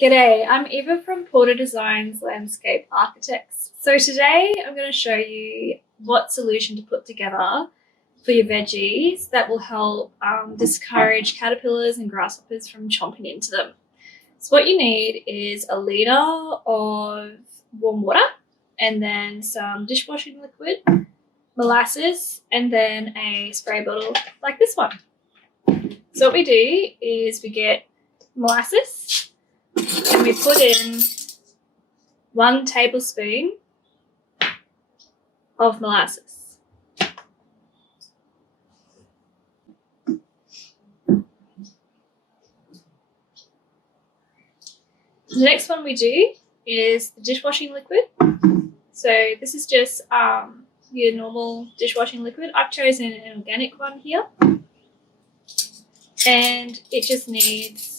G'day, I'm Eva from Porter Designs Landscape Architects. So today I'm going to show you what solution to put together for your veggies that will help discourage caterpillars and grasshoppers from chomping into them. So what you need is a litre of warm water and then some dishwashing liquid, molasses, and then a spray bottle like this one. So what we do is we get molasses and we put in 1 tablespoon of molasses. The next one we do is the dishwashing liquid. So this is just your normal dishwashing liquid. I've chosen an organic one here. And it just needs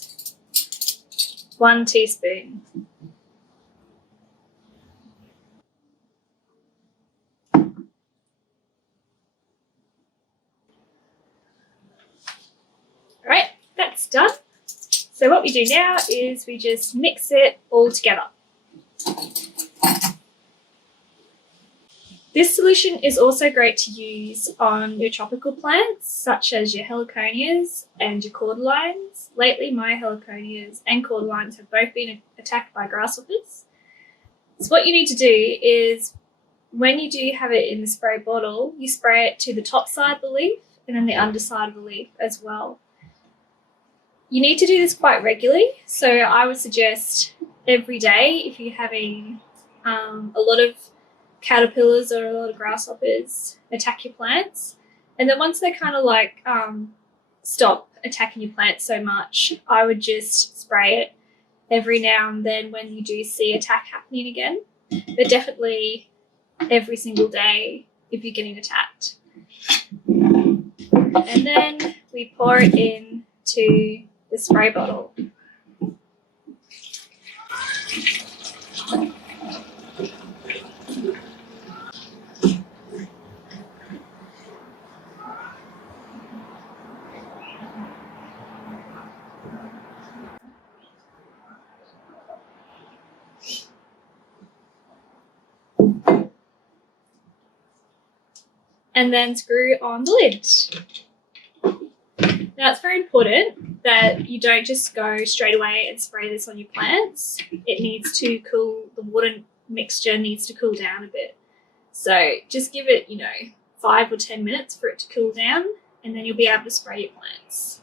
1 teaspoon. Alright, that's done. So what we do now is we just mix it all together. This solution is also great to use on your tropical plants, such as your heliconias and your cordylines. Lately, my heliconias and cordylines have both been attacked by grasshoppers. So what you need to do is, when you do have it in the spray bottle, you spray it to the top side of the leaf and then the underside of the leaf as well. You need to do this quite regularly, so I would suggest every day if you're having a lot of caterpillars or a lot of grasshoppers attack your plants. And then once they kind of like stop attacking your plants so much, I would just spray it every now and then when you do see attack happening again, but definitely every single day if you're getting attacked. And then we pour it into the spray bottle. And then screw on the lid. Now it's very important that you don't just go straight away and spray this on your plants. It needs to cool, the water mixture needs to cool down a bit. So just give it, 5 or 10 minutes for it to cool down, and then you'll be able to spray your plants.